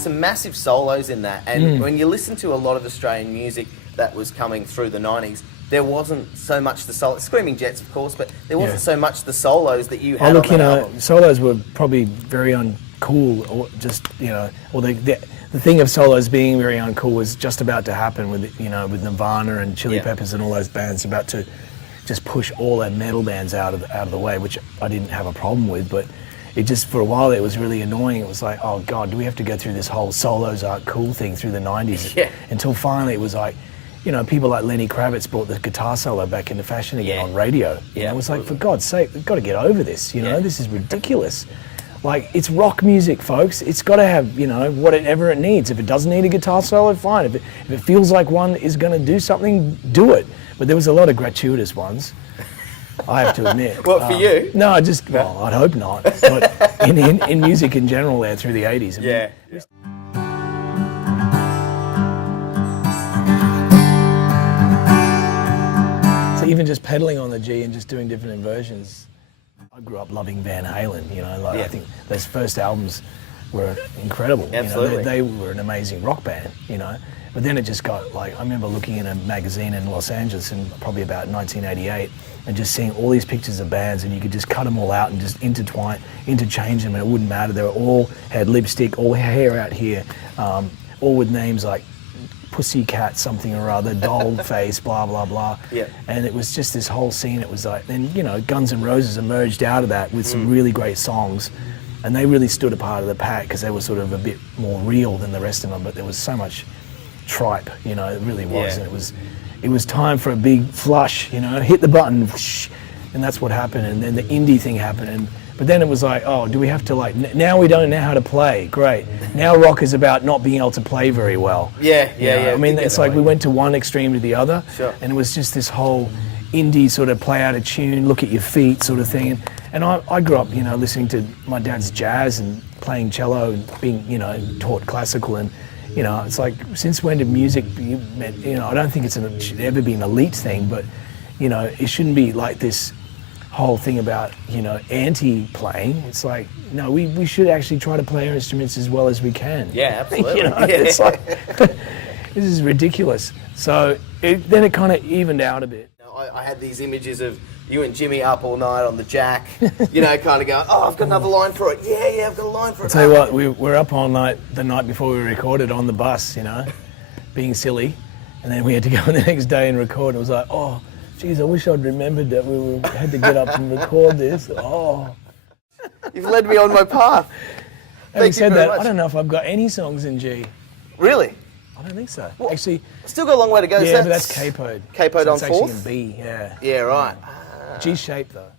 there's some massive solos in that, and when you listen to a lot of Australian music that was coming through the 90s, there wasn't so much the solo, Screaming Jets of course, but there wasn't so much the solos that you had on that album. Solos were probably very uncool, or just, or the thing of solos being very uncool was just about to happen with, with Nirvana and Chili Peppers and all those bands about to just push all their metal bands out of the way, which I didn't have a problem with, but it just, for a while it was really annoying. It was like, oh God, do we have to go through this whole solos aren't cool thing through the 90s? Yeah. Until finally it was like, people like Lenny Kravitz brought the guitar solo back into fashion again on radio. It was like, for God's sake, we've got to get over this, this is ridiculous. Like, it's rock music, folks. It's got to have, whatever it needs. If it doesn't need a guitar solo, fine. If it feels like one is going to do something, do it. But there was a lot of gratuitous ones, I have to admit. What, for you? No, well, I'd hope not. But in music in general there through the 80s. So even just pedaling on the G and just doing different inversions. I grew up loving Van Halen, I think those first albums were incredible. Absolutely. They were an amazing rock band, But then it just got like, I remember looking in a magazine in Los Angeles in probably about 1988 and just seeing all these pictures of bands, and you could just cut them all out and just interchange them, and it wouldn't matter. They were all had lipstick, all hair out here, all with names like Pussycat something or other, Doll Face, blah, blah, blah. Yeah. And it was just this whole scene. It was like, then, Guns N' Roses emerged out of that with some really great songs, and they really stood apart of the pack because they were sort of a bit more real than the rest of them, but there was so much tripe, it really was. And it was time for a big flush, hit the button, whoosh, and that's what happened. And then the indie thing happened, but then it was like, oh, do we have to now we don't know how to play, great. Now rock is about not being able to play very well. Yeah. I mean, it's like we went to one extreme to the other, Sure. and it was just this whole indie sort of play out of tune, look at your feet sort of thing. And I grew up, listening to my dad's jazz and playing cello and being, taught classical, and it's like, since when did music I don't think it should ever be an elite thing, but it shouldn't be like this whole thing about anti-playing. It's like, no, we should actually try to play our instruments as well as we can. Yeah, absolutely. It's like, this is ridiculous. So then it kind of evened out a bit. I had these images of you and Jimmy up all night on the jack, kind of going, oh, I've got another line for it. Yeah, I've got a line for it. I'll tell you what, we were up all night the night before we recorded on the bus, being silly. And then we had to go the next day and record. It was like, oh, geez, I wish I'd remembered that we had to get up and record this. Oh. You've led me on my path. Having said that, I don't know if I've got any songs in G. Really? I don't think so. Well, actually, still got a long way to go. Yeah, but that's capoed. Capoed so on it's fourth? actually in B, yeah. Yeah, right. G shape though.